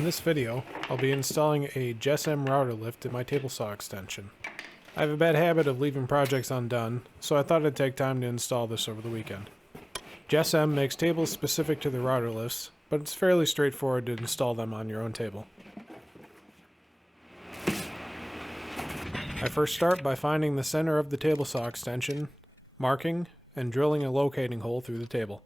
In this video, I'll be installing a JessEm Rout-R-Lift in my table saw extension. I have a bad habit of leaving projects undone, so I thought I'd take time to install this over the weekend. JessEm makes tables specific to the Rout-R-Lifts, but it's fairly straightforward to install them on your own table. I first start by finding the center of the table saw extension, marking, and drilling a locating hole through the table.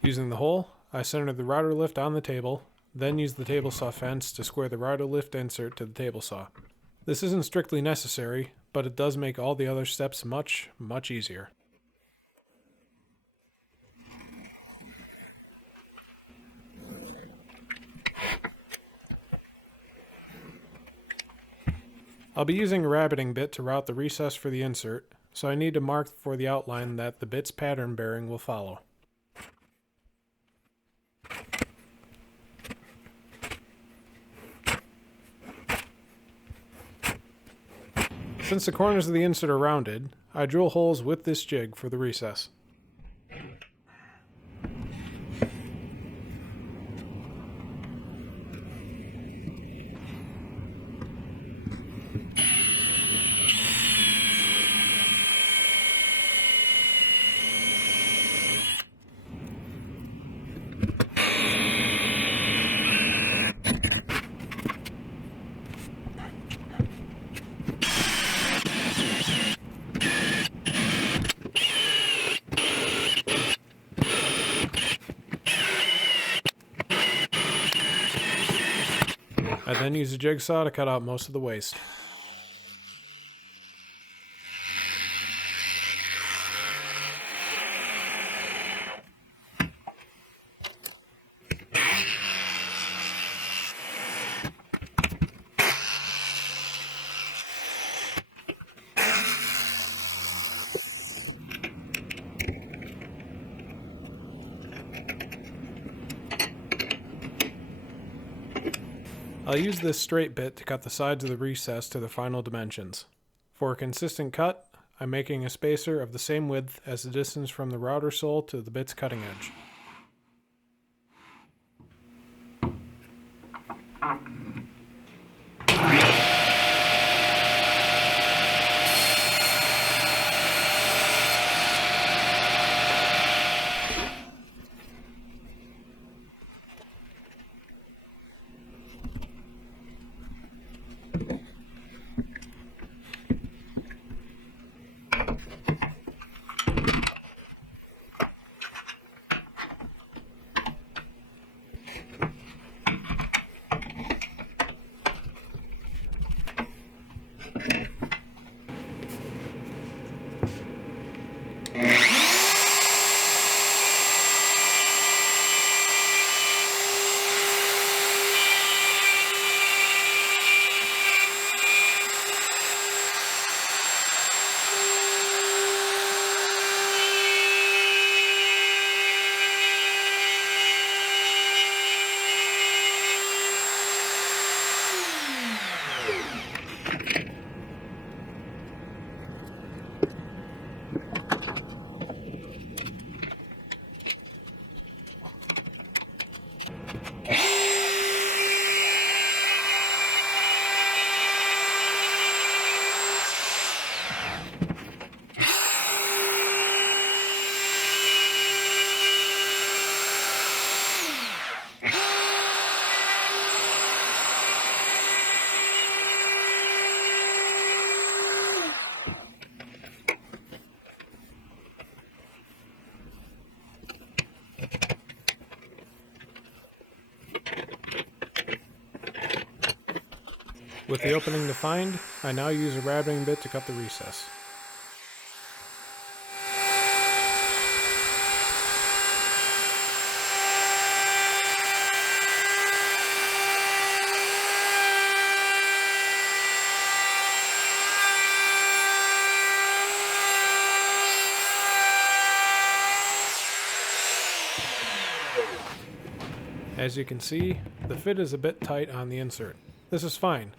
Using the hole, I center the Rout-R-Lift on the table, then use the table saw fence to square the Rout-R-Lift insert to the table saw. This isn't strictly necessary, but it does make all the other steps much easier. I'll be using a rabbeting bit to route the recess for the insert, so I need to mark for the outline that the bit's pattern bearing will follow. Since the corners of the insert are rounded, I drill holes with this jig for the recess. I then use a jigsaw to cut out most of the waste. I'll use this straight bit to cut the sides of the recess to the final dimensions. For a consistent cut, I'm making a spacer of the same width as the distance from the router sole to the bit's cutting edge. With the opening defined, I now use a rabbeting bit to cut the recess. As you can see, the fit is a bit tight on the insert. This is fine.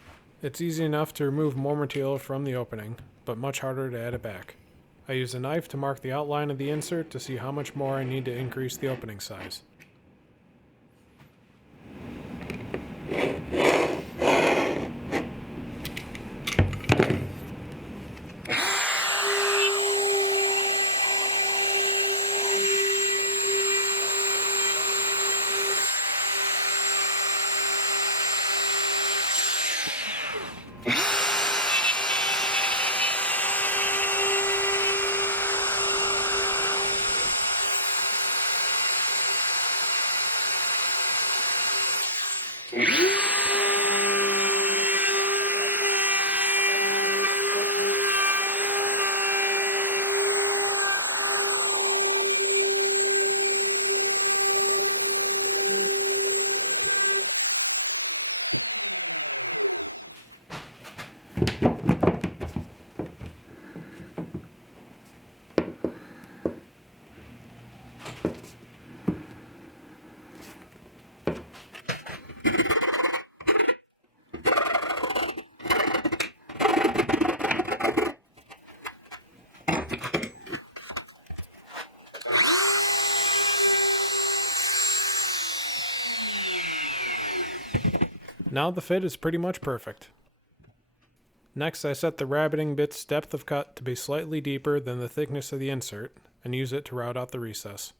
It's easy enough to remove more material from the opening, but much harder to add it back. I use a knife to mark the outline of the insert to see how much more I need to increase the opening size. Now the fit is pretty much perfect. Next, I set the rabbeting bit's depth of cut to be slightly deeper than the thickness of the insert and use it to route out the recess.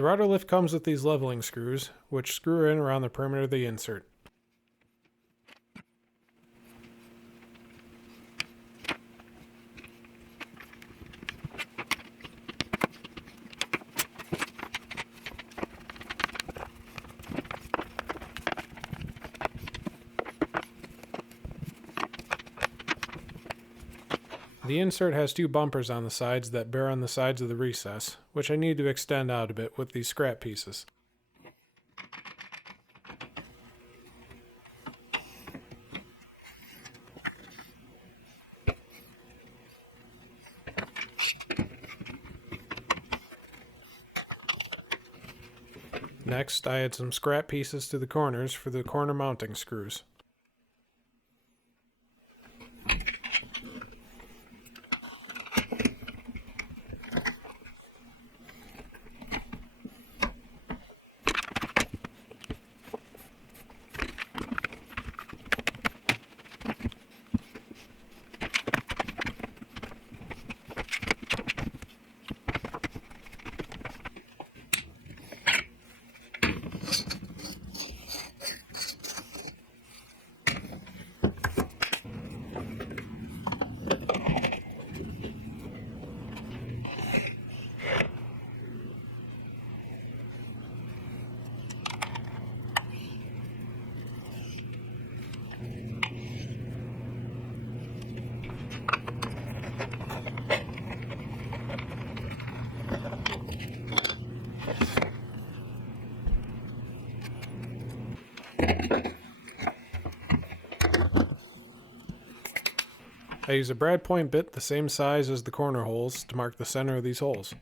The Rout-R-Lift comes with these leveling screws, which screw in around the perimeter of the insert. The insert has two bumpers on the sides that bear on the sides of the recess, which I need to extend out a bit with these scrap pieces. Next, I add some scrap pieces to the corners for the corner mounting screws. I use a brad point bit the same size as the corner holes to mark the center of these holes.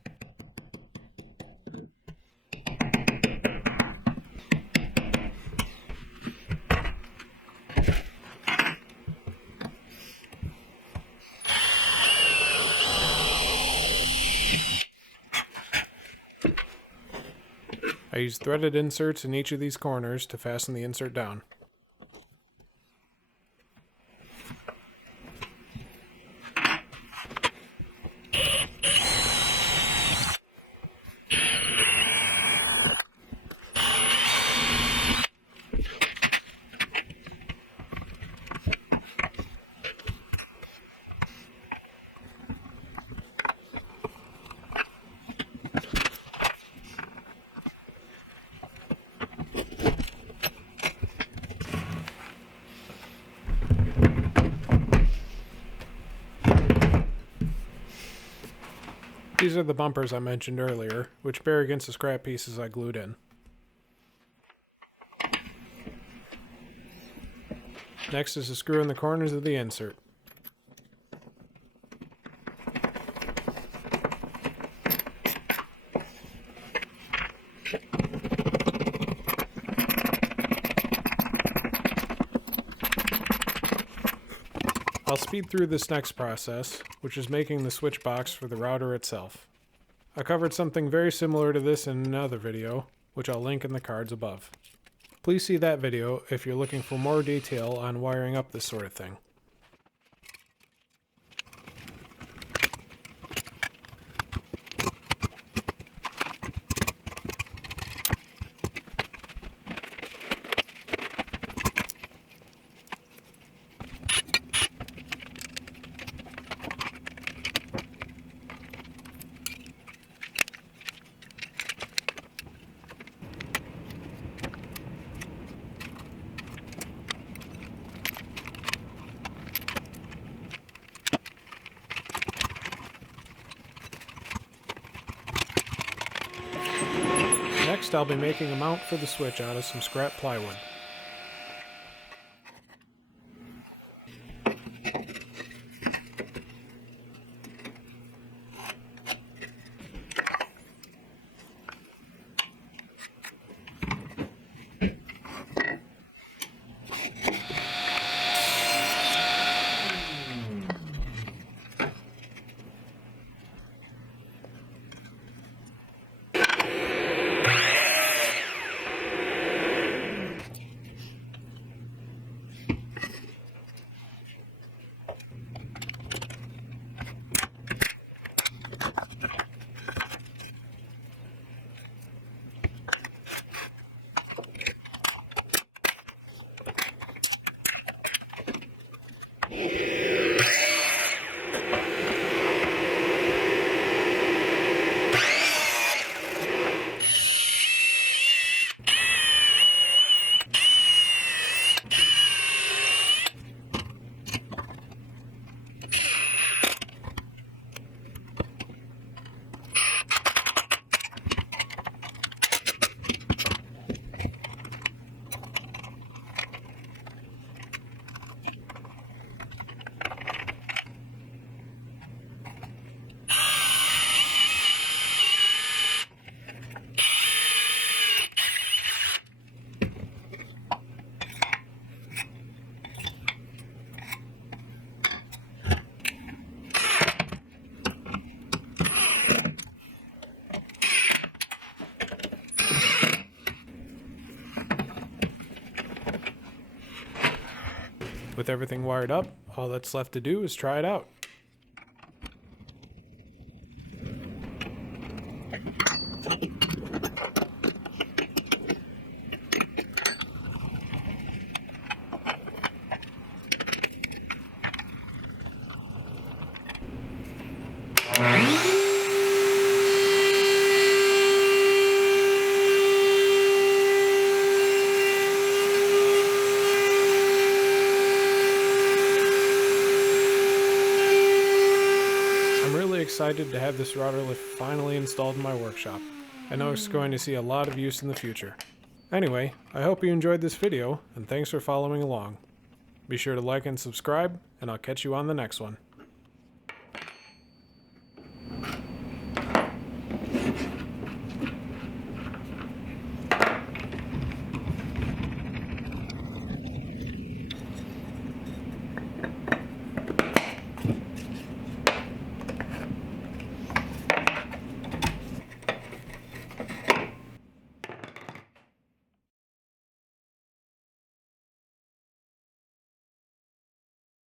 I use threaded inserts in each of these corners to fasten the insert down. These are the bumpers I mentioned earlier, which bear against the scrap pieces I glued in. Next is to screw in the corners of the insert. I'll speed through this next process, which is making the switch box for the router itself. I covered something very similar to this in another video, which I'll link in the cards above. Please see that video if you're looking for more detail on wiring up this sort of thing. Next, I'll be making a mount for the switch out of some scrap plywood. With everything wired up, all that's left to do is try it out. Excited to have this router lift finally installed in my workshop. I know it's going to see a lot of use in the future. Anyway, I hope you enjoyed this video, and thanks for following along. Be sure to like and subscribe, and I'll catch you on the next one.